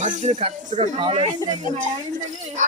మధ్యలో కరెక్ట్గా కాలు